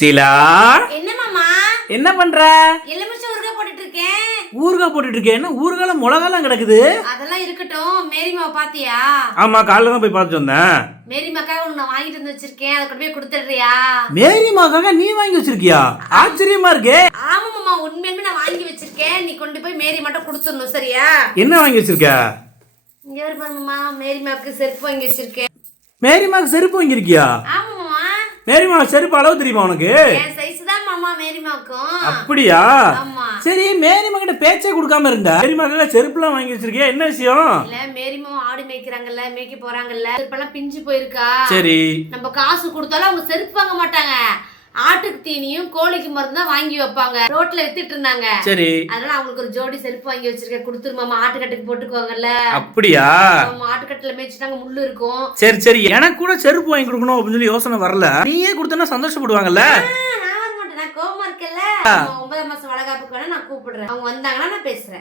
சீலா, என்ன மாமா? என்ன பண்ற? எலுமிச்சை ஊறுகாய் போட்டுட்டு இருக்கேன். ஊறுகாய் போட்டுட்டு இருக்கேன். என்ன ஊறுகால மிளகாலாம் கிடக்குது? அதெல்லாம் இருக்கட்டும். மேரிமாவை பாத்தியா? ஆமா, காலைல தான் போய் பார்த்துட்டு வந்தேன். மேரிமாக்காக ஒண்ணு நான் வாங்கிட்டு வந்து வச்சிருக்கேன். அதை கொண்டு போய் கொடுத்துடுறியா? மேரிமாக்காக நீ வாங்கி வச்சிருக்கியா? ஆச்சரியமா இருக்கே. ஆமா மாமா, உண்மையுமே நான் வாங்கி வச்சிருக்கேன். நீ கொண்டு போய் மேரி மட்டும் கொடுத்துடணும், சரியா? என்ன வாங்கி வச்சிருக்க? இங்க வர மாமா, மேரிமாவுக்கு செருப்பு வாங்கி வச்சிருக்கேன். மேரிமாக்கு செருப்பு வாங்கியிருக்கியா? ஆமா மாமா. மேரிமா செருப்பு அளவு தெரியுமா உனக்கு? என் சைஸ் தான் மாமா மேரிமாவுக்கும். அப்படியா? ஆமா. சரி, மேரிமா கிட்ட பேச்சே கொடுக்காம இருந்தா. மேரிமாக்காக செருப்புலாம் வாங்கி வச்சிருக்கியா? என்ன விஷயம்? இல்ல, மேரிமா ஆடு மேய்க்கிறாங்கல்ல, மேய்க்க போறாங்கல்ல, செருப்பெல்லாம் பிஞ்சு போயிருக்கா. சரி. நம்ம காசு கொடுத்தாலும் அவங்க செருப்பு வாங்க மாட்டாங்க. ஆட்டுக்கு தீனியும் கோழிக்கு மருந்து தான் வாங்கி வைப்பாங்க. ரோட்ல வித்துட்டு இருந்தாங்க. சரி. அதனால அவங்களுக்கு ஒரு ஜோடி செருப்பு வாங்கி வச்சிருக்கேன். கொடுத்துருமாமா, ஆட்டுக்கட்டுக்கு போட்டுக்குவாங்கல்ல. அப்படியா? ஆட்டுக்கட்டுல மேய்ச்சிட்டாங்க, முள்ளு இருக்கும். சரி சரி, எனக்கு கூட செருப்பு வாங்கி கொடுக்கணும் அப்படின்னு சொல்லி யோசனை வரல. நீயே கொடுத்தனா சந்தோஷப்படுவாங்கல்ல. நான் வர மாட்டேன், நான் கோவமா இருக்கேன்ல. 9ஆம் மாசம் வளகாப்புக்கு வேணா நான் கூப்பிடுறேன். அவங்க வந்தாங்கன்னா நான் பேசுறேன்.